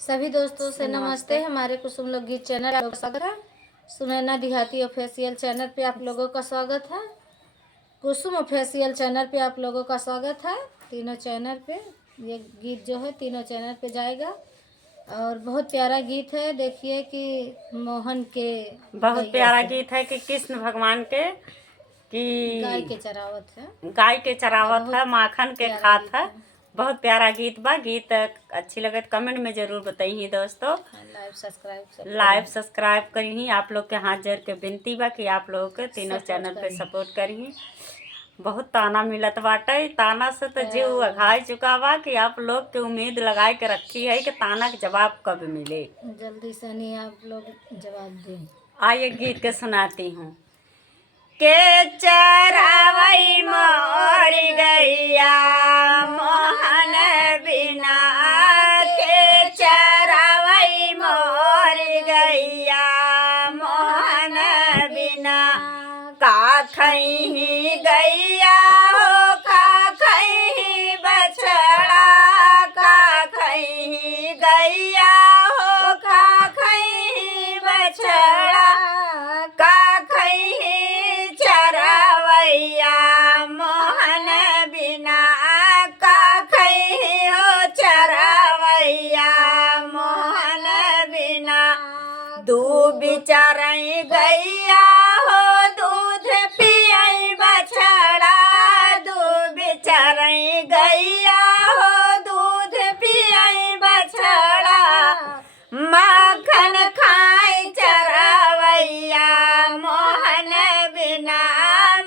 सभी दोस्तों से नमस्ते। हमारे कुसुम लोकगीत चैनल आपका स्वागत है। सुनैना देहाती ऑफिशियल चैनल पे आप लोगों का स्वागत है। कुसुम ऑफिशियल चैनल पे आप लोगों का स्वागत है। तीनों चैनल पे ये गीत जो है तीनों चैनल पे जाएगा और बहुत प्यारा गीत है। देखिए कि मोहन के बहुत प्यारा गीत है कि कृष्ण भगवान के कि गाय के चरावत है, गाय के चरावत है, माखन के खात है। बहुत प्यारा गीत बा। गीत अच्छी लगे तो कमेंट में जरूर बताइए दोस्तों। लाइव सब्सक्राइब करिए। आप लोग के हाथ जोड़ के विनती बा कि आप लोगों के तीनों चैनल पे सपोर्ट करिए। बहुत ताना मिलत बाटे। ताना से तो जीव अघाई चुका बा कि आप लोग के उम्मीद लगाए के रखी है कि ताना के जवाब कब मिले। जल्दी से नहीं आप लोग जवाब दें। आइए गीत के सुनाती हूँ। के चरावई मोर गैया मोहन बिना, के चरावई मोर गैया मोहन बिना, का खही गैया हो का खही बछड़ा, का खही गैया हो का खही बछड़ा, का खही चरावैया मोहन बिना, का खही हो चरावैया मोहन बिना, दूध चरई गैया हो दूध पियई बछड़ा, दूध चरई गैया हो दूध पियई बछड़ा, माखन खाई चरावैया मोहन बिना,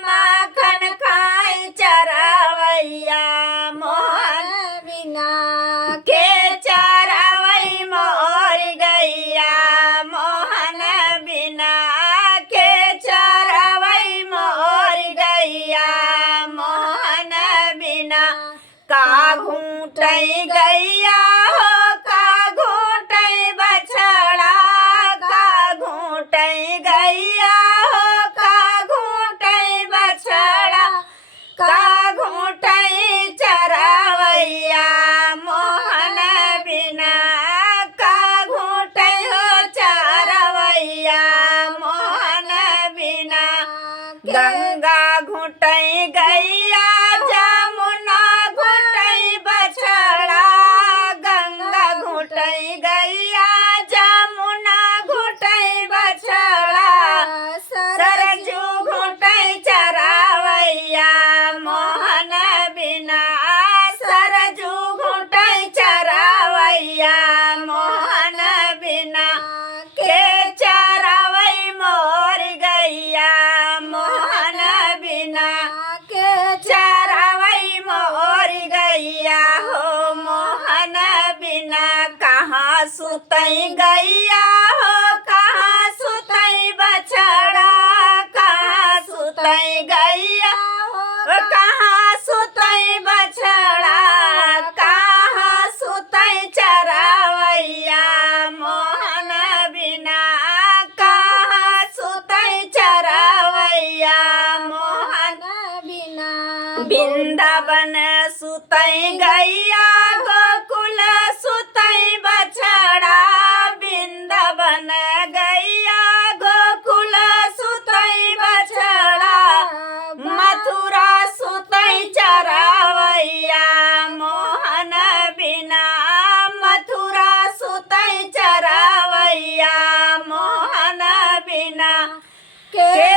माखन खाई चरावैया मोहन बिना, के चरावई मोर गैया मोहन बिना, के चरावई मोर गैया मोहन बिना, का घूटई गैया हो का घूटई बछड़ा, का घूटई गैया हो का घूटई बछड़ा, का घूटई चरावैया मोहन बिना, का घूटई हो चरावैया मोहन बिना, गंगा घूटई गैया जमुना घूटई बछड़ा, गंगा घूटई गैया जमुना घूटई बछड़ा, सरजू घूटई चरावैया मोहन बिना, सरजू घूटई चरावैया मोहन बिना, के चरावई मोर गैया मोहन बिना, के चरावई मोर गैया हो मोहन बिना, कहाँ सुतई गैया हो कहाँ सुतई बछड़ा, कहाँ सुतई गैया हो कहाँ सुतई बछड़ा, कहाँ सुतई चरावैया मोहन बिना, कहाँ सुतई चरावैया मोहन बिना, वृंदावन सुतई गैया गोकुल सुतई बछड़ा, वृंदावन गैया गोकुल सुतई बछड़ा, मथुरा सुतई चरावैया मोहन बिना, मथुरा सुतई चरावैया मोहन बिना, के